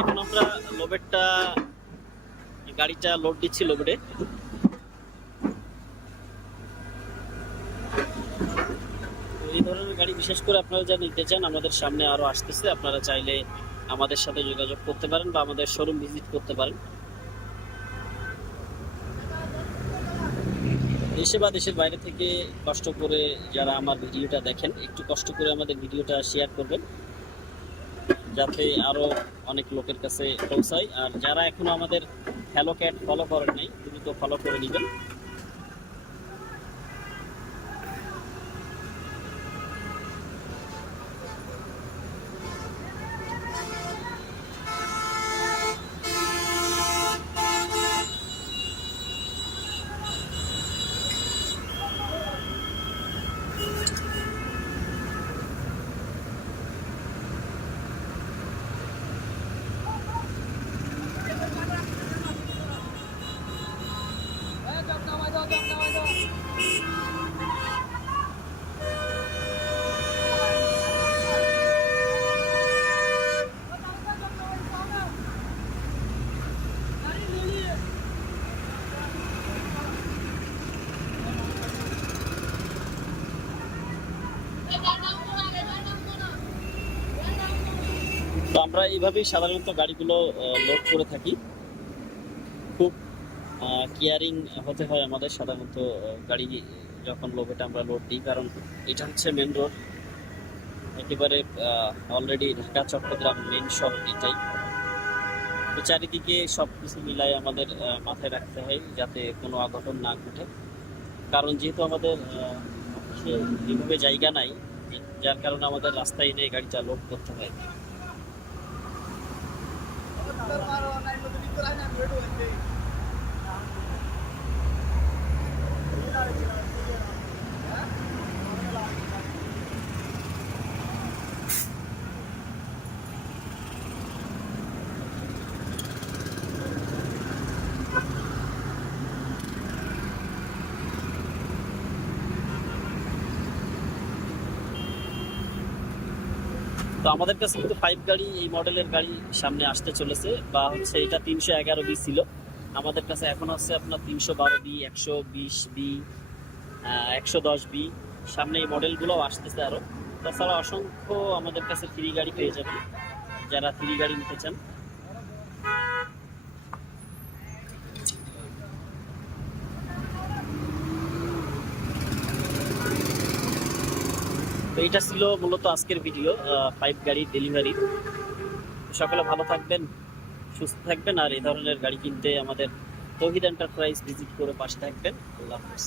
এখন আমরা লোবেরটা গাড়িটা লোড দিচ্ছি লোবেডে তো এই ধরনের গাড়ি বিশেষ করে আপনারা যা নিতে চান, আমাদের সামনে আরও আসতেছে। আপনারা চাইলে আমাদের সাথে যোগাযোগ করতে পারেন বা আমাদের শোরুম ভিজিট করতে পারেন। দেশে বা দেশের বাইরে থেকে কষ্ট করে যারা আমার ভিডিওটা দেখেন, একটু কষ্ট করে আমাদের ভিডিওটা শেয়ার করবেন। যাতে আরও অনেক লোকের কাছে পৌঁছায়। আর যারা এখনও আমাদের হ্যালো ক্যাট ফলো করেন নাই, দ্রুত ফলো করে নেবেন। আমরা এইভাবেই সাধারণত গাড়িগুলো লোড করে থাকি। কেয়ারিং হতে হয় আমাদের সাধারণত গাড়ি যখন লোভেটা আমরা লোড দিই, কারণ এটা হচ্ছে মেন রোড একেবারে অলরেডি ঢাকা, চট্টগ্রাম মেন শহর এটাই। তো চারিদিকে সব কিছু মিলাই আমাদের মাথায় রাখতে হয় যাতে কোনো অঘটন না ঘটে। কারণ যেহেতু আমাদের এইভাবে জায়গা নাই, যার কারণে আমাদের রাস্তায় এনে গাড়িটা লোড করতে হয়। তো আমাদের কাছে কিন্তু ফাইভ গাড়ি এই মডেলের গাড়ি সামনে আসতে চলেছে বা হচ্ছে এটা তিনশো এগারো বি ছিল। আমাদের কাছে এখন আছে আপনার তিনশো বারো বি, একশো বিশ বি একশো দশ বি। সামনে এই মডেলগুলোও আসতেছে আরও তাছাড়া অসংখ্য আমাদের কাছে ফ্রি গাড়ি পেয়ে যাবে যারা ফ্রি গাড়ি নিতে চান। তো এটা ছিল মূলত আজকের ভিডিও পাইপ গাড়ি ডেলিভারি সকালে ভালো থাকবেন, সুস্থ থাকবেন, আর এই ধরনের গাড়ি কিনতে আমাদের তহিদ এন্টারপ্রাইজ ভিজিট করে পাশে থাকবেন। আল্লাহ হাফেজ।